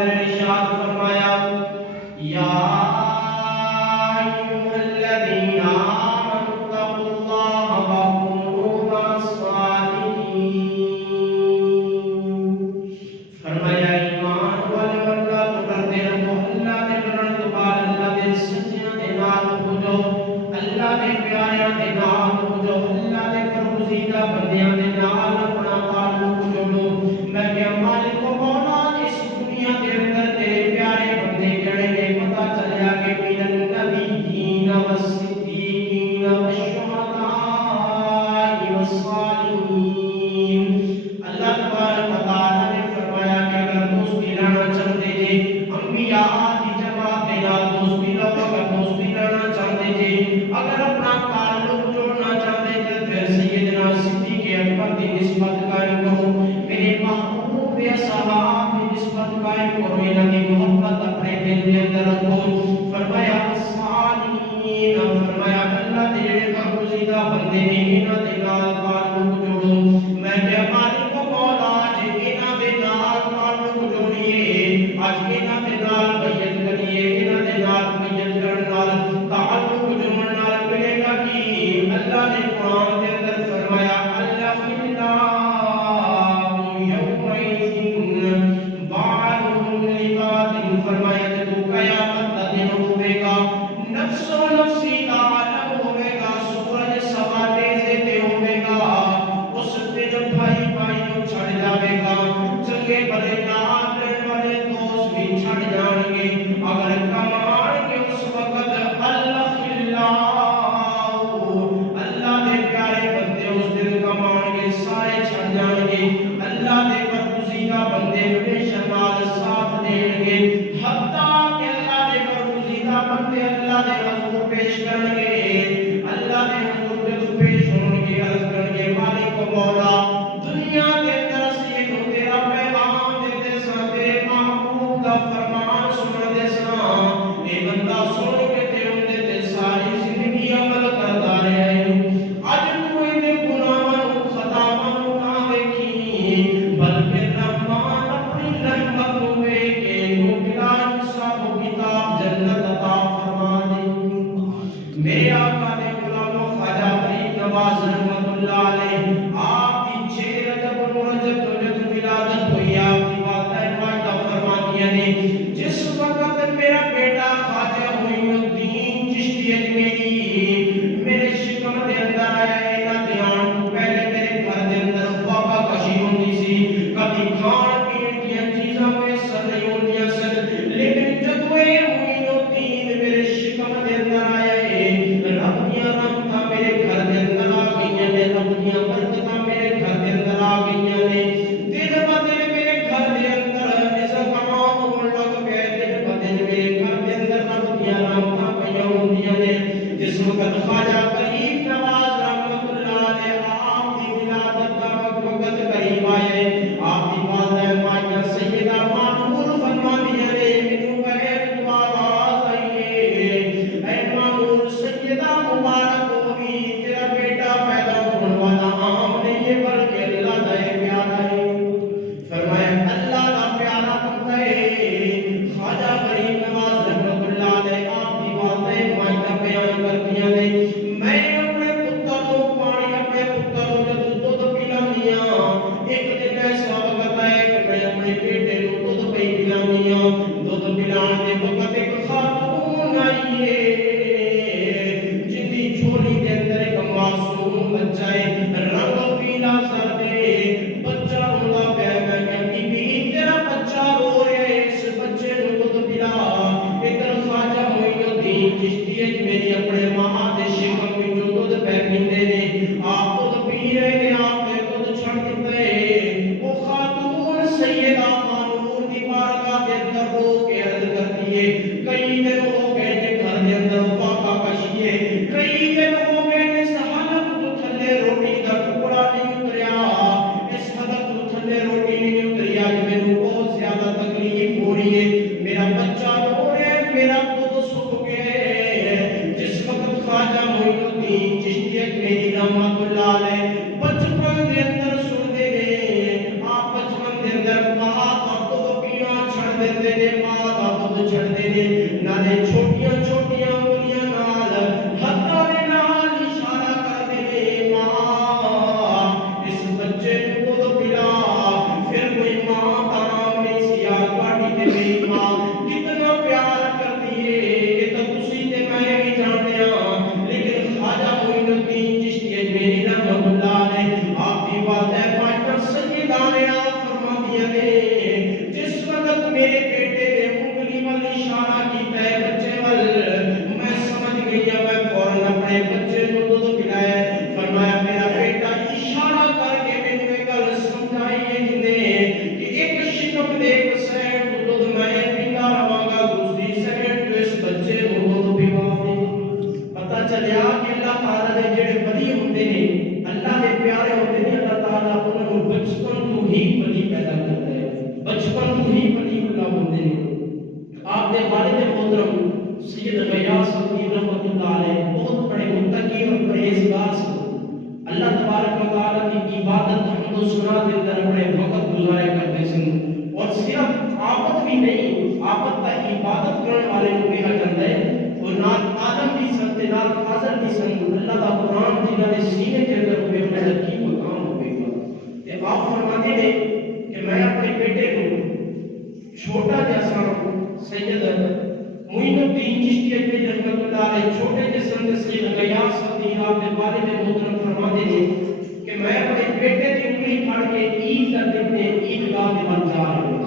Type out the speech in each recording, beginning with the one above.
اندر ارشاد فرمایا یا ایھا الذین آمنوا اتقوا اللہ وکونوا مع الصادقین، فرمایا ایمان والو اللہ تو ڈرتے رہو، اللہ دے ڈرن تو بعد اللہ دے سچیاں دے نال ہو جاؤ، اللہ دے پیاریاں دے نال ہو جاؤ، اللہ دے برگزیدہ بندیاں دے نال اپنا تعلق جوڑو۔ میں کہ مالک و مولا اس دنیا کے اندر تیرے پیارے بندے جڑے نے پتہ چلیا کہ من النبیین والصدیقین والشہداء والصالحین، اللہ تبارک و تعالی نے فرمایا کہ اگر دوستی رہنا چاہتے جے انبیاء کی جماعت دے نال دوستی لو، اگر دوستی رہنا چاہتے جے، اگر اپنا تعلق جوڑنا چاہتے جے، پھر سیدنا صدیق اکبر کی نسبت قائم کرو، میرے محبوب صحابہ کی نسبت قائم کرو، انہاں کی محبت اپنے دل کے اندر رکھو۔ فرمایا صالحین، فرمایا اللہ دے برگزیدہ بندے نے انہاں دے نال تعلق جوڑو۔ میں کہ مالک و مولا جے انہاں دے نال تعلق جوڑیے، اج انہاں دے نال بیعت کریے، انہاں دے نال بیعت کرن نال تعلق جوڑن نال ملے اجمیری رحمۃ اللہ علیہ چھوٹے جسم کے سید غیاث الدین آپ کے والد محترم فرماتے ہیں کہ میں اپنے بیٹے کی انگلی پھاڑ کے عید کا دن میں عیدگاہ میں بن جا رہا ہوں.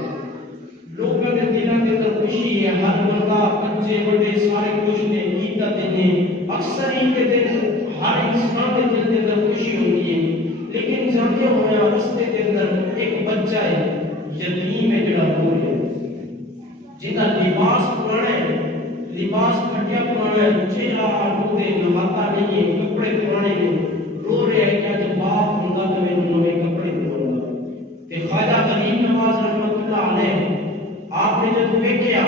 لوگوں کے دلوں کے اندر خوشی ہے، ہر بندہ بچے بڑے سارے خوش ہیں، عید کا دن ہے. اکثر عید کے دن ہر انسان کے دل کے اندر خوشی ہوتی ہے، لیکن جانتے ہو رستے کے اندر ایک بچہ ہے یتیم ہے جڑا رو ہے، جن کا لباس پرانا ہے، لباس پھٹیا پرانا ہے، چہرہ آلود ہے، نہاتا نہیں ہے، کپڑے پرانے ہیں، رو رہے ہیں کہ جب باپ ہوگا تو میں نوے کپڑے دوں گا. کہ خواجہ غریب نواز رحمۃ اللہ علیہ آپ نے جب ویکھیا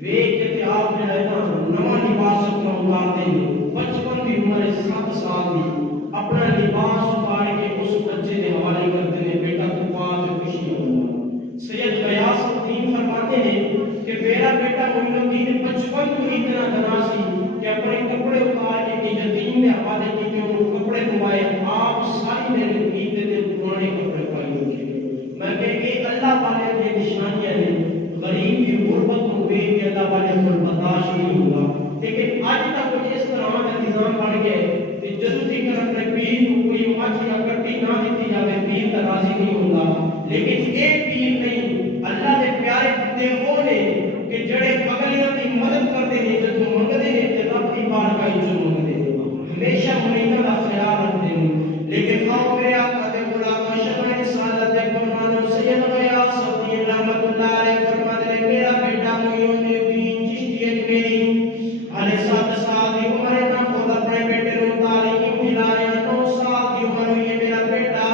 ویکھ کے آپ نے نواں لباس اپنا اتارتے ہیں، 55 کی عمر ہے، 7 سال کی، اپنا لباس اتار کے اس بچے کے حوالے کرتے ہیں، بیٹا تو پاک خوشی ہوگا. سید غیاث الدین فرماتے ہیں کہ میرا بیٹا معین الدین 55 کو اتنا تناسی کہ اپنے کپڑے اتار کے یتیم کے حوالے کی کہ وہ کپڑے دھوائے، آپ ساری میرے عید کے پرانے کپڑے پائے ہوئے. میں کہیں گے اللہ والے کی نشانیاں ہیں، غریب کی غربت کو دیکھ کے اللہ والے کو برداشت نہیں ہوگا. لیکن آج تک کوئی اس طرح کا نظام بڑھ گئے کہ جلدی کر اپنے پیر کو کوئی مچھ یا کٹی نہ دیتی جائے، پیر کا راضی نہیں ہوگا. لیکن ایک پیر نہیں، اللہ کے پیارے بندے وہ نے کہ جڑے اگلیاں کی مدد کرتے ہیں، جب منگتے ہیں کہ رب کی بارگاہ وچ منگتے ہیں، ہمیشہ مریداں کا خیال رکھتے ہیں. لیکن آؤ میرے آقا دے غلام شمع رسالت دے قربان سید غیاث الدین رحمۃ اللہ علیہ فرماتے ہیں میرا بیٹا معین الدین چشتی اجمیری علیہ 7 سال کی عمر ہے، میں خود اپنے بیٹے کو تعلیم دلا رہا ہوں. 9 سال کی عمر ہوئی ہے میرا بیٹا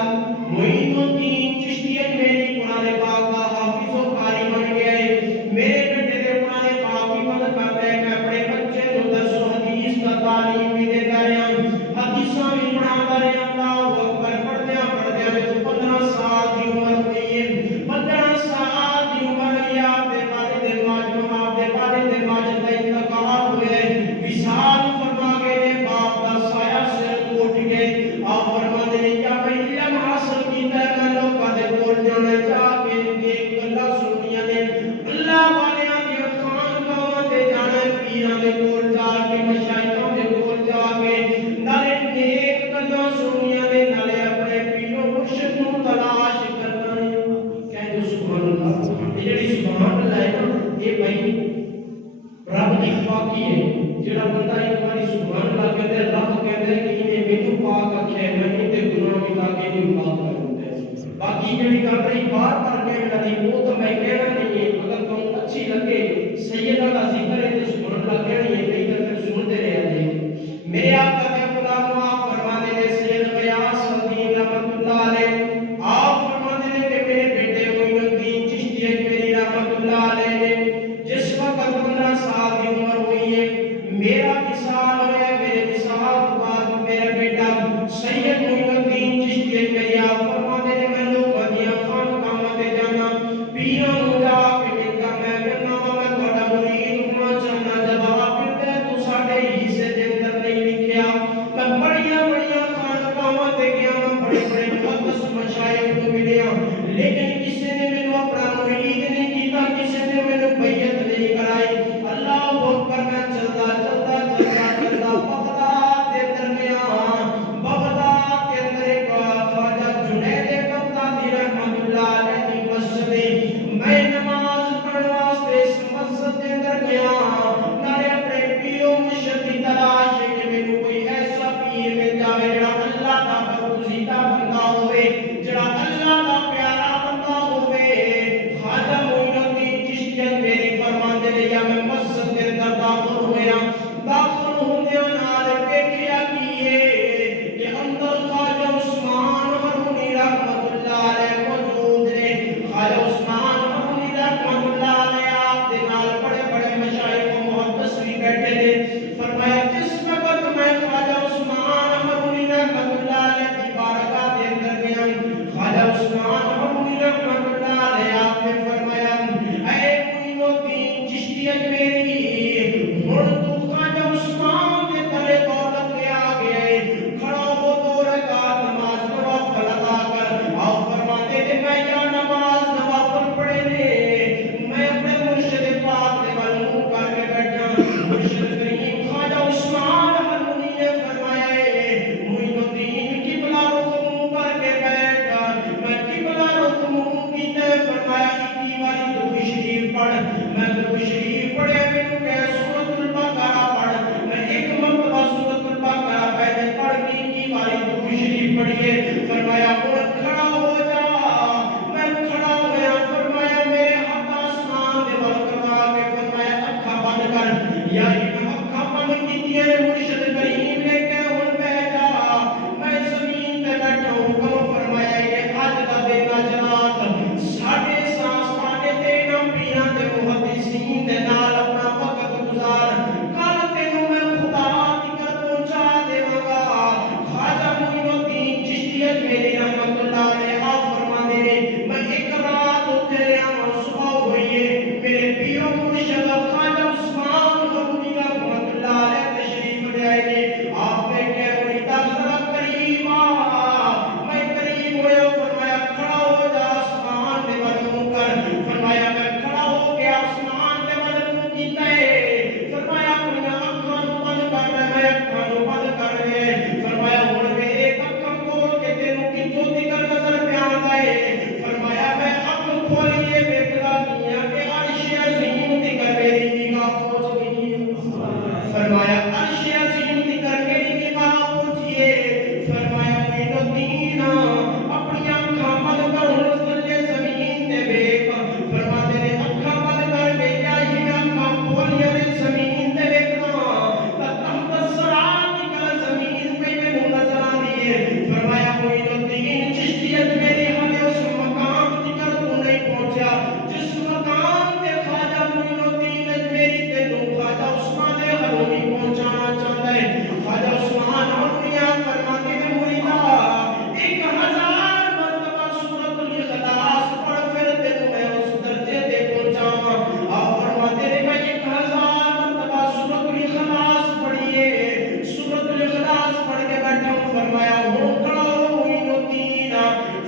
معین الدین چشتی اجمیری قرآن پاک کا حافظ و قاری بن گیا ہے. میرے بیٹے نے قرآن پاک کی مدد کرتا ہے، میں اپنے بچے کو درس و حدیث کا تعلیم بھی دیتا رہا ہوں، حدیثاں بھی پڑھاتا رہا. اللہ اکبر پڑھدیا پڑھدیا جو 15 سال کی عمر ہوئی ہے، 15 سال کی عمر ہوئی، آپ دے والد ماجد آپ دے والد ماجد کا انتقال ہوئے، وصال فرما گئے، باپ کا سایہ سر کو اٹھ گئے. آپ فرما دے کیا میں علم حاصل کیتا ہے، میں لوگوں دے کول جانا جا کے ایک گلا سنیاں نے اللہ والیاں دی خان گاواں تے جانا، پیراں دے کول جا کے مشائخاں دے کول جا کے نالے نیک گلاں سنیاں نے، نالے اپنے پیرو مرشد نوں تلاش کرنا ہے. کہہ دو سبحان اللہ. یہ جڑی سبحان اللہ ہے نا، یہ بھائی رب دی پاکی ہے. جڑا بندہ ایک باری سبحان اللہ کہتا ہے، رب کہتا ہے کہ یہ مینوں پاک آکھیا ہے، میں تے گناہ مٹا کے نہیں پاک کر دیندا ہے. باقی جڑی گل رہی بار بار کہنا دی وہ تو میں کہنا نہیں ہے. اگر تم اچھی لگے سیدہ کا ذکر ہے تو سبحان اللہ کہنی ہے، نہیں تو پھر سنتے رہ جائے. میرے آقا کے غلام آپ فرماتے ہیں سید غیاث الدین رحمۃ اللہ علیہ آپ فرماتے ہیں کہ میرے بیٹے معین الدین چشتی اجمیری رحمۃ اللہ علیہ نے جس وقت 15 سال کی عمر ہوئی ہے، میرا وصال ہوا ہے. میرے وصال کے بعد میرا بیٹا سید معین الدین چشتی اجمیری آپ فرماتے ہیں میں لوگوں دیاں خانقاہاں تے جانا، پیراں نوں جا کے ملدا، میں کہنا میں تہاڈا مرید ہونا چاہنا. جواب دیتا ہے تو ساڈے حصے دے اندر نہیں لکھیا. میں بڑیاں بڑیاں خانقاہاں تے گیا، میں بڑے بڑے مقدس مشائخ کو ملیا، لیکن کسی نے مینوں اپنا مرید نہیں کیتا، کسی نے مینوں بیعت نہیں کرائی. اللہ اکبر. میں چلدا چلدا چلدا چلدا بغداد دے درمیان، بغداد کے اندر ایک خواجہ جنید بغدادی رحمۃ اللہ علیہ دی مسجد ہے. میں نماز پڑھن واسطے اس مسجد کے اندر گیا، نالے اپنے پیرو مرشد دی تلاش ہے کہ مینوں کوئی ایسا پیر مل جاوے جڑا اللہ دا برگزیدہ بندہ ہوئے، جڑا اللہ دا پیارا بندہ ہوئے. خواجہ معین الدین چشتی اجمیری فرماتے ہیں یا میں مسجد کے اندر داخل ہویا، داخل ہوندیاں نال ویکھیا کیے کہ اندر خواجہ عثمان ہرونی رحمۃ اللہ علیہ موجود نے. خواجہ عثمان ہرونی رحمۃ اللہ علیہ آپ دے نال بڑے بڑے مشائخ و محدث بھی بیٹھے تھے. فرمایا جس وقت میں خواجہ عثمان ہرونی رحمۃ اللہ علیہ کی بارگاہ کے اندر گیا، خواجہ عثمان ہرونی رحمۃ اللہ علیہ آپ نے فرمایا اے معین الدین چشتی اجمیری، ہن تو خواجہ عثمان کے تلے دولت لے آ گئے، کھڑا ہو 2 رکعت نماز نوافل ادا کر. آپ فرماتے تھے میں یا نماز نوافل پڑھے نے، میں اپنے مرشد پاک کے بل منہ کر کے بیٹھا، کھولیے دیکھا کیا کہ عرش عظیم تکر میری نگاہ پہنچ گئی. فرمایا عرش عظیم تکر میری نگاہ پہنچیے. فرمایا معین الدین اپنی آنکھاں بند کر اس تھلے زمین تے ویکھ. فرماتے نے آنکھاں بند کر کے کیا ہی آنکھاں کھولیاں نے زمین تے ویکھنا تحت الصراط تکر زمین پہ مینوں نظر آندی ہے. فرمایا معین الدین چشتی اجمیری ہمیں اس مقام تکر تو نہیں پہنچا جس مقام تے خواجہ معین الدین اجمیری تے نو خواجہ عثمان حرونی پہنچانا چاہتا ہے. خواجہ عثمان حرونی فرماتے ہیں مریدا 1000 مرتبہ سورۃ الاخلاص پڑھ پھر تینوں میں اس درجے تے پہنچاواں. آپ فرماتے ہیں میں 1000 مرتبہ سورۃ الاخلاص پڑھیے. سورۃ الاخلاص پڑھ کے بیٹھا ہوں. فرمایا ہو کھڑا ہو معین الدین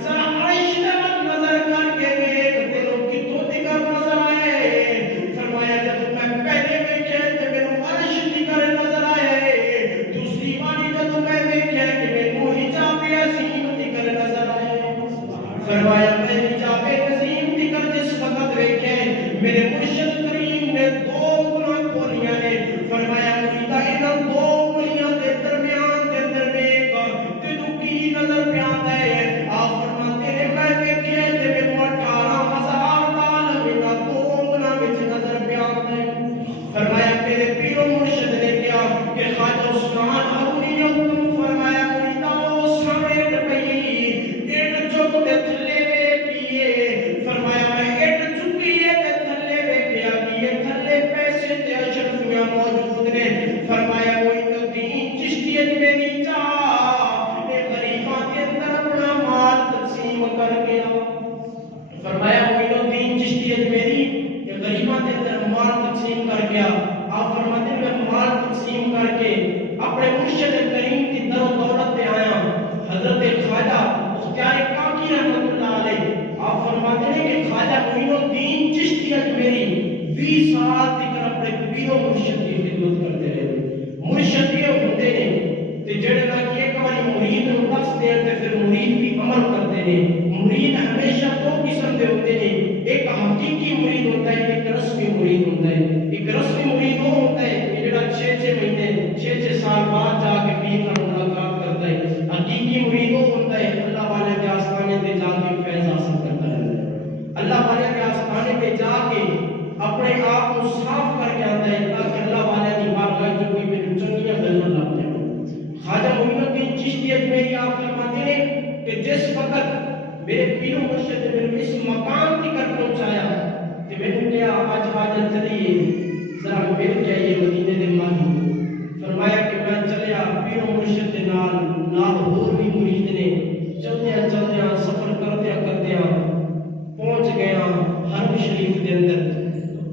ذرا عرش تے نظر کر کے دیکھ تینوں کتوں تکر نظر آئے. فرمایا جب میں پہلے ویکھے تے مینوں عرش تکر نظر آئے. دوسری باری جب میں ویکھے کہ مینوں حجاب عظیم تکر نظر آئے. فرمایا میں حجاب عظیم تکر جس وقت ویکھے میرے مرشد کریم نے 2 انگلیاں کھولیاں نے. فرمایا مریدا انہاں 2 انگلیاں دے درمیان دے اندر دیکھ تینوں کی نظر پہ آتا ہے. آپ فرماتے ہیں میں ویکھے تے مینوں 18,000 تال انہاں 2 انگلیاں وچ نظر پہ آتا ہے. فرمایا میرے پیر و مرشد نے کیا کہ خواجہ عثمان حرونی نے حکم فرمایا مریدا او سامنے پئی اٹ چک تے تھلے ویکھیے. فرمایا میں اٹ چکیے تے تھلے ویکھیا کہ تھلے پیسے تے اشرفیاں موجود نے. فرمایا معین الدین چشتی اجمیری جا اے غریباں دے اندر اپنا مال تقسیم کر گیا. فرمایا معین الدین چشتی اجمیری اے غریباں دے اندر مال تقسیم کر گیا. آپ فرماتے ہیں میں مال تقسیم کر کے اپنے مرشد کریم کی در و دولت پہ آیا. حضرت خواجہ مختار کاکی رحمۃ اللہ علیہ آپ فرماتے ہیں کہ خواجہ معین الدین چشتی اجمیری 20 سال تک اپنے پیر و مرشد کی خدمت کرتے رہے. مرشد یہ ہوتے ہیں کہ جڑے نا کہ ایک باری مرید نوں دس دے تے پھر مرید بھی عمل کرتے ہیں. مرید ہمیشہ 2 قسم دے ہوتے ہیں. ایک حقیقی مرید ہوتا ہے, ایک رسمی مرید ہوتا ہے. ایک رسمی مرید وہ ہوتا ہے کہ جڑا 6 مہینے 6 سال بعد جا کے پیر سے ملاقات کرتا ہے. حقیقی مرید وہ ہوتا ہے اللہ والے کے آستانے پہ جا کے فیض حاصل کرتا ہے. اللہ والے کے آستانے پہ جا کے اپنے آپ کو صاف کر کے آتا ہے تاکہ اللہ والے کی بارگاہ جو کوئی میری چنگیاں گلاں لگ جائیں. خواجہ معین الدین چشتی اجمیری آپ فرماتے ہیں کہ جس وقت میرے پیر و مرشد نے میرے اس مقام تک پہنچایا کہ میں نے کہا آج حاجت چلیے ذرا مل جائیے مدینے دے ماہی. فرمایا کہ میں چلیا پیر و مرشد کے نال اور بھی مرید نے. چلدیاں سفر کردیاں پہنچ گیا حرم شریف کے اندر.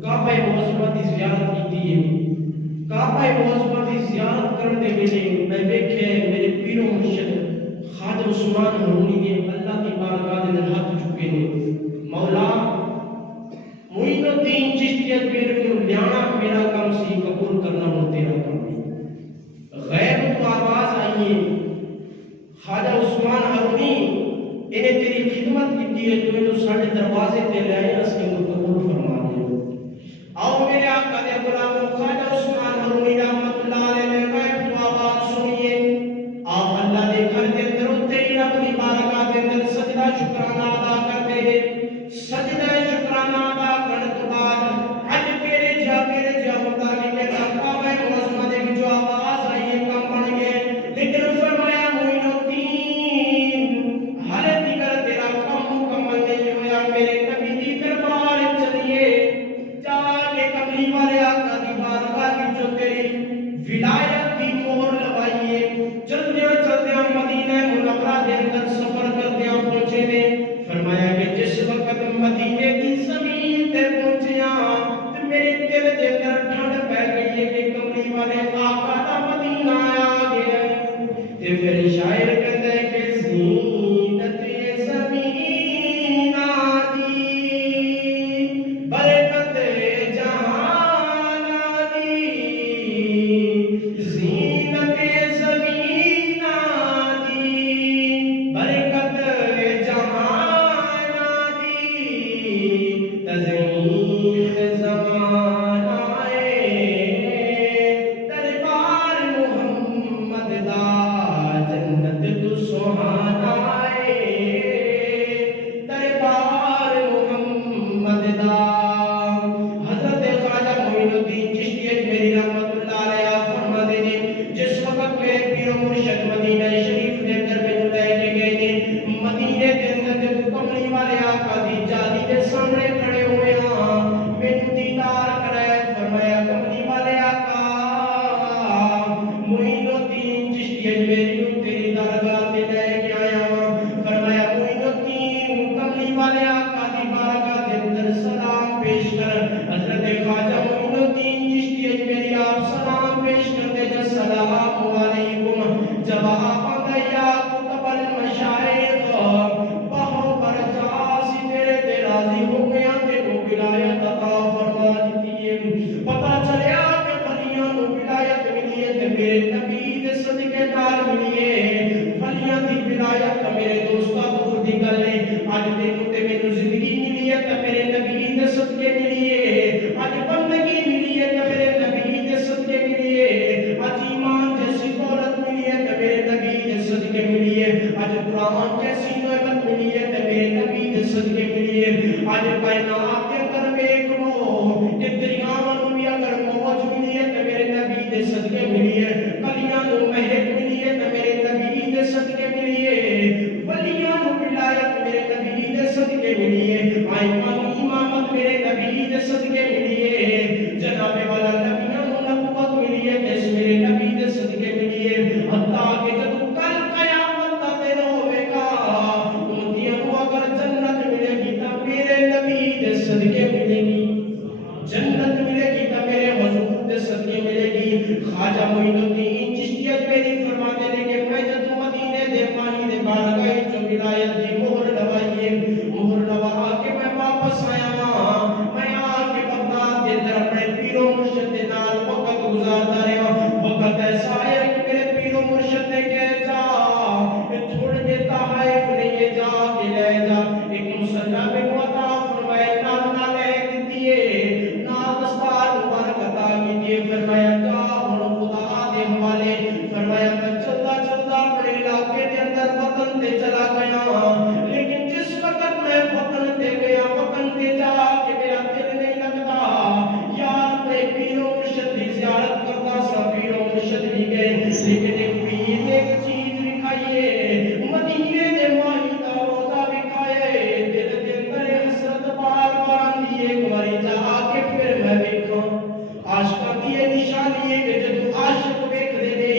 کعبہ معظمہ کی زیارت کی ہے. کعبہ معظمہ کی زیارت کرنے ویلے میں ویکھے میرے پیر و مرشد خواجہ عثمان حرونی نے اللہ کی بارگاہ دے ہاتھ چکے نے. مولا معین الدین چشتی اجمیری کو لیانا میرا کام سی, قبول کرنا ہو تیرا کام ہے. غیر تو آواز آئیے خواجہ عثمان حرونی انہیں تیری خدمت کی ہے جو ساڑھے دروازے تے لے آئے اس کے قبول فرما دے. آؤ میرے آقا دے غلاموں خواجہ عثمان حرونی رحمۃ اللہ علیہ نے غیب تو آواز سنیے. آپ اللہ دے گھر کے اندر اٹھتے ہی رب کی بارگاہ کے اندر سجدہ شکرانہ ادا کرتے ہیں. سجدہ شکرانہ ادا کرنے کے بعد اج میرے جا ہوتا کہ کعبہ معظمہ دے جو آواز آئی ہے کم بن گئے. لیکن فرمایا معین الدین ہر دیگر تیرا کام مکمل نہیں ہوا. میرے نبی دی دربار چلیے جا کے کملی والے آقا دی سامنے کھڑے ہوئے ہاں مینوں دیدار کرائے فرمایا کملی والے آقا معین الدین چشتی اجمیری نوں تیری درگاہ تے لے کے آیا ہاں فرمایا معین الدین کملی والے آقا دی بارگاہ دے اندر سلام پیش کر حضرت خواجہ معین الدین چشتی اجمیری آپ سلام پیش کرتے جا السلام علیکم جواب آیا کتب المشائخ بہو برجاسی تیرے تے راضی ہو گیا تینوں ولایت عطا فرما دیتی ہے پتہ چلیا کہ ولیاں نوں ولایت ملی ہے تے میرے نبی دے صدقے نال ملی ہے ولیاں دی ولایت میرے دوستا دور دی گل ہے اج تینوں تے مینوں زندگی ملی ہے تے میرے نبی دے صدقے ملی ہے اج بندگی ملی ہے تے میرے نبی دے صدقے ملی ہے اج ایمان جیسی دولت ملی ہے تے میرے نبی دے صدقے ملی ہے اج قرآن جیسی نعمت ملی ہے تے میرے نبی دے صدقے ملی ہے اج کائنات کے اندر ویکھ لو کہ دریاواں نوں بھی اگر موج ملی ہے تے میرے نبی دے صدقے ملی ہے کلیاں نوں مہک ملی ہے تے میرے نبی دے صدقے ملی ہے ولیاں نوں ولایت میرے نبی دے صدقے ملی ہے امامت میرے نبی دے صدقے ملی ہے جناب والا نبیوں نوں نبوت ملی ہے تے میرے نبی دے صدقے ملی ہے حتیٰ کہ جب کل قیامت دا دن ہوے گا امتیاں نوں اگر جنت ملے گی تا میرے نبی دے صدقے ملے گی جنت ملے گی تا میرے حضور دے صدقے ملے گی خواجہ معین الدین چشتی اجمیری فرماتے ہیں کہ میں جب مدینے دے پانی دے بارگاہ جو ولایت دی مہر لوائی ہے مہر لوا کے میں واپس آیا ہاں میں آ کے بغداد دے اندر اپنے پیر و مرشد دے نال وقت گزارتا رہا وقت ایسا ہے کہ میرے پیر و مرشد نے کہے جا تھوڑے دے تحائف نہیں جا کے لے جا ایک مسلح میں عطا فرمائے نال لے دیتی ہے نال دستار مبارک عطا کیجیے فرمایا جا ہن خدا دے حوالے فرمایا میں چلتا چلتا اپنے علاقے دے اندر وطن تے چلا گیا لیکن جس وقت میں وطن تے گیا وطن تے جا کے میرا دل نہیں لگتا یار میں پیر و مرشد دی زیارت کرتا سا پیر و مرشد بھی گئے لیکن ایک پیر نے ایک چیز دکھائیے مدینے دے ماہی دا روزہ دکھائے دل دے اندر حسرت بار بار آندی ایک باری جا کے پھر میں دیکھاں عاشقاں دی نشانی ہے کہ جدوں عاشق ویکھدے نے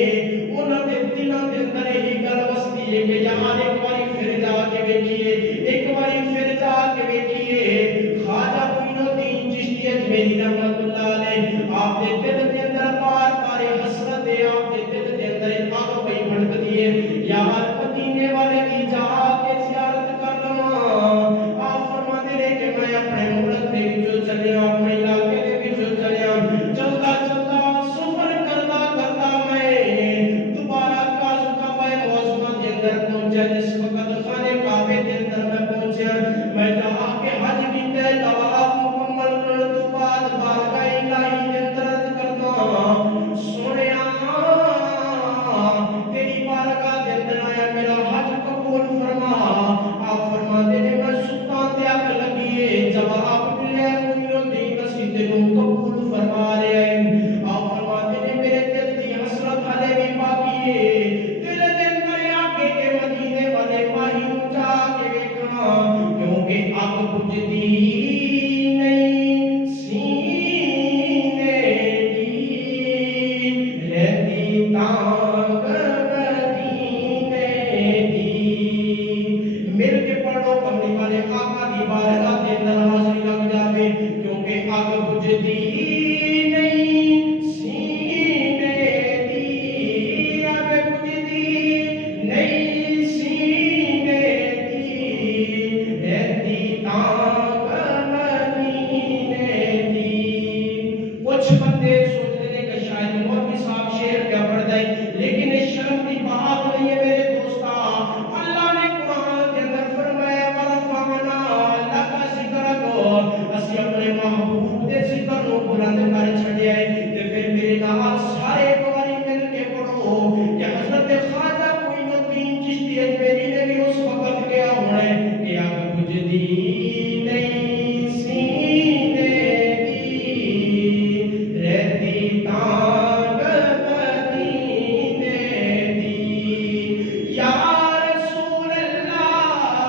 انہاں دے دلاں دے اندر ہی گل وسدی ہے کہ یار ایک باری پھر جا کے ویکھیے ایک باری پھر جا کے ویکھیے خواجہ معین الدین چشتی اجمیری رحمت اللہ علیہ آپ دے دل دے اندر بار بار حسرت ہے آپ دے دل دے اندر آگ پئی بھڑکدی ہے یار مدینے والے کی جا کے زیارت کر لواں آپ فرماندے نے کہ میں اپنے ملک دے وچوں چلیا اپنے علاقے دے وچوں چلیا چلدا چلدا سفر کردا کردا میں دوبارہ کعبہ معظمہ دے اندر پہنچا جس وقت خانے کعبے دے اندر میں پہنچیا میں جا کے حج کیتا طواف مکمل کرن تو بعد بارگاہ الہی دے اندر عرض کردا سونیا تیری بارگاہ دے اندر آیا میرا حج قبول فرما آپ فرماتے نے میں سلطان تے اکھ لگی ہے جواب ملے معین الدین اسی تینوں قبول فرما رہے ہیں آپ فرماتے نے میرے دل دی حسرت ہلے بھی باقی ہے دل دے اندر آکے کہ مدینے والے ماہی نوں جا کے ویکھاں کیونکہ اگ بجھدی نہیں سینے دی رہتی تانگ مدینے دی مل کے پڑھو کملی والے آقا دی بارگاہ دے اندر حاضری لگ جاوے کیونکہ اگ بجھدی نہیں سینے دی اگ بجھدی نہیں سینے دی رہتی تانگ مدینے دی کچھ بندے سوچتے ہیں کہ شاید مولوی صاحب شعر کیا پڑھتا ہے لیکن اس شرم کی بات نہیں ہے میرے دوستا اللہ نے قرآن کے اندر فرمایا ورفعنا لک ذکرک اسی اپنے محبوب دے ذکر نو بلند کر چھڑیا ہے تے پھر میرے نال سارے ایک باری مل کے پڑھو کہ حضرت خواجہ معین الدین چشتی اجمیری نے بھی اس وقت کیا ہونا ہے کہ اگ بجھدی نہیں سینے دی رہتی تانگ مدینے دی یا رسول اللہ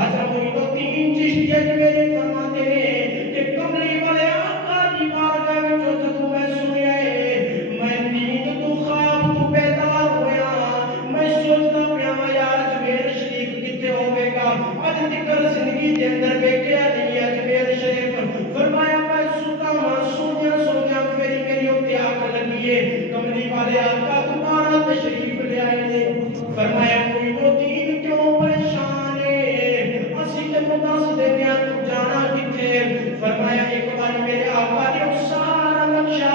خواجہ معین الدین چشتی اجمیری فرماتے ہیں کہ کملی والے آقا کی بارگاہ وچوں جدوں میں سنیا ہے میں نیند تو خواب تو بیدار ہویا میں سوچدا پیا یار اجمیر شریف کتے ہوے گا اج تک زندگی دے اندر ویکھیا نہیں اجمیر شریف فرمایا میں ستا ہاں سونیا پھر میری اوتے آنکھ لگی ہے کملی والے آقا دوبارہ تشریف لے آئے نے فرمایا کوئی وہ دین کیوں پریشان ہے اسی تے مدس دے دیاں تو جانا کتے فرمایا ایک بار میرے آقا نے سارا نقشہ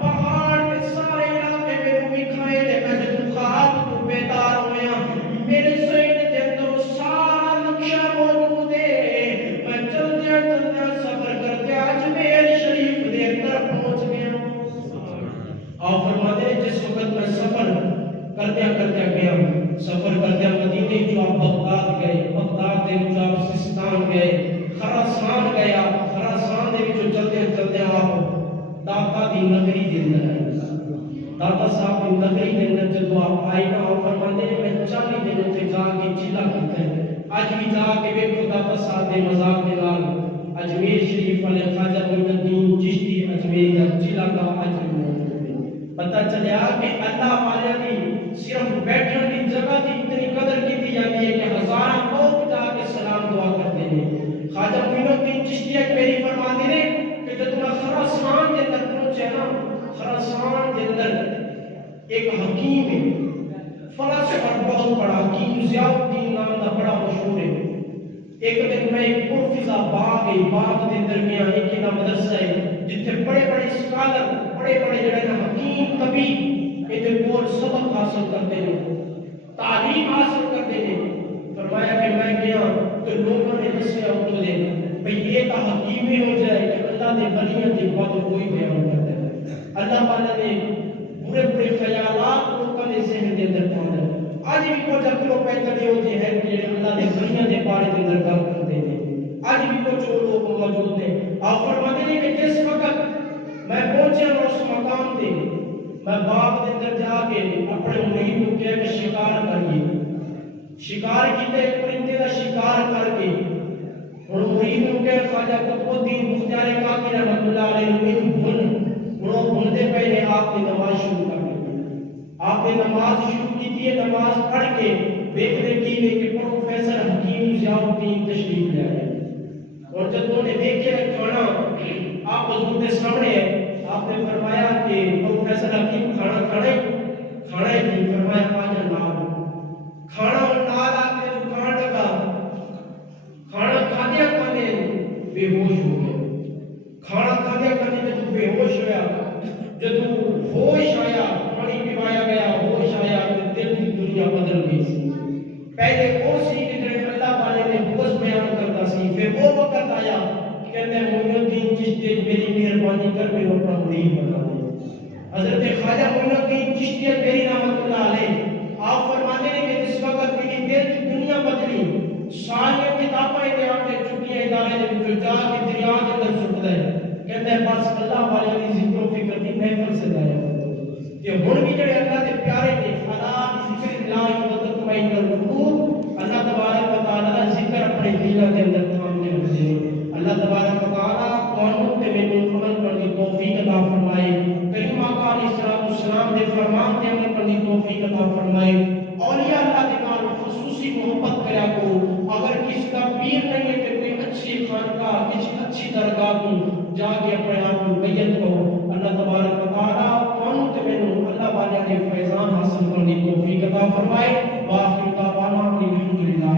پہاڑ کے سارے علاقے میں دکھائے تے میں جدوں خواب تو بیدار ہویا میرے ذہن دے اندر سارا نقشہ موجود ہے میں چلدیا سفر کرتے اجمیر شریف دے اندر پہنچ گیا اور فرماتے ہیں جس وقت میں سفر کرتے گیا سفر کرتے مدینے جو آپ بغداد گئے بغداد دے جو آپ سستان گئے خراسان گیا خراسان دے جو چلتے آپ داتا دی نگری دے اندر آئے داتا صاحب دی نگری دے اندر جب آپ آئے نا اور فرماتے ہیں میں 40 دنوں سے جا کے چلا کرتا ہے آج بھی جا کے بیٹھو داتا صاحب دے مذاق دے نال اجمیر شریف والے خواجہ معین الدین چشتی اجمیر کا چلا کا اجمیر پتہ چلیا کہ اللہ والے دی صرف بیٹھنے کی جگہ کی اتنی قدر کی جاتی ہے کہ ہزاراں لوگ جا کے سلام دعا کرتے ہیں خواجہ معین الدین چشتی اجمیری فرماتے ہیں کہ جب میں خراسان کے اندر پہنچے نا خراسان کے اندر ایک حکیم ہے فلسفہ بہت بڑا حکیم ضیاء الدین نام کا بڑا مشہور ہے ایک دن میں ایک پرفضا باغ ہے باغ کے درمیان ایک مدرسہ ہے جتنے بڑے بڑے اسکالر بڑے جڑے نا حکیم طبیب یہ کول سبق حاصل کرتے ہیں تعلیم حاصل کرتے ہیں فرمایا کہ میں گیا تو لوگوں نے دسیا اٹھو دے بھئی یہ تو حکیم ہی ہو جائے کہ اللہ نے ولیاں دی بات کوئی بیان کرتا ہے اللہ تعالیٰ نے برے خیالات لوگوں نے ذہن کے اندر پاؤں آج بھی کچھ اکلوں پیتڑے ہوتے ہیں کہ اللہ نے ولیاں دے بارے کے اندر گل کرتے ہیں آج بھی کچھ لوگ موجود ہیں آپ فرماتے ہیں کہ جس وقت میں پہنچا اس مقام تے میں باغ کے اندر جا کے اپنے مرید کو کہا کہ شکار کریے شکار کیتے پرندے کا شکار کر کے اور مرید کو کہا خواجہ قطب الدین مختار کاکی رحمۃ اللہ علیہ بھنتے پہلے آپ نے نماز شروع کر دی آپ نے نماز شروع کی تھی نماز پڑھ کے دیکھنے کی کہ پروفیسر حکیم ضیاء الدین تشریف لے آئے اور جب انہوں نے دیکھے کھانا آپ حضور کے سامنے ہے آپ نے فرمایا کہ پروفیسر حکیم کھانا کھانے کی فرمایا خواجہ نال کھانا اور نال آپ نے کھانا لگا کھانا کھانے بے ہوش ہو گئے کھانا کھانے جب بے ہوش ہوا جب ہوش آیا پانی پیوایا گیا ہوش آیا تو دل کی دنیا بدل گئی سی پہلے وہ سی کہ جب اللہ والے نے ہوش بیان کرتا سی پھر وہ وقت آیا کہتے ہیں معین الدین چشتی میری مہربانی کر میرے اپنا مرید بنا دے حضرت خواجہ معین الدین چشتی میری رحمت اللہ علیہ آپ فرماتے ہیں کہ جس وقت میری دل کی دنیا بدلی ساری کتابیں نے آپ نے چکی ادارے نے جو جا کے دریا کے اندر سٹ دے کہتے ہیں بس اللہ والے کی ذکر و فکر کی محفل سے لایا یہ ہن بھی جڑے اللہ کے پیارے نے فلا ذکر اللہ و تطمئن القلوب اللہ تبارک و تعالی ذکر اپنے دلوں کے اندر تھامنے ہوتے ہیں اللہ تبارک و تعالی قانون تے میں عمل کرنے کی توفیق عطا فرمائے کریم آقا علیہ السلام دے فرمان تے عمل کرنے کی توفیق عطا فرمائے اولیاء اللہ کے نال خصوصی محبت کریا کو اگر کس کا پیر نہیں ہے کہ کوئی اچھی خانقاہ کسی اچھی درگاہ کو جا کے اپنے آپ کو بیعت کرو اللہ تبارک و تعالی قانون تے میں اللہ والے کے فیضان حاصل کرنے کی توفیق عطا فرمائے واخر دعوانا الحمدللہ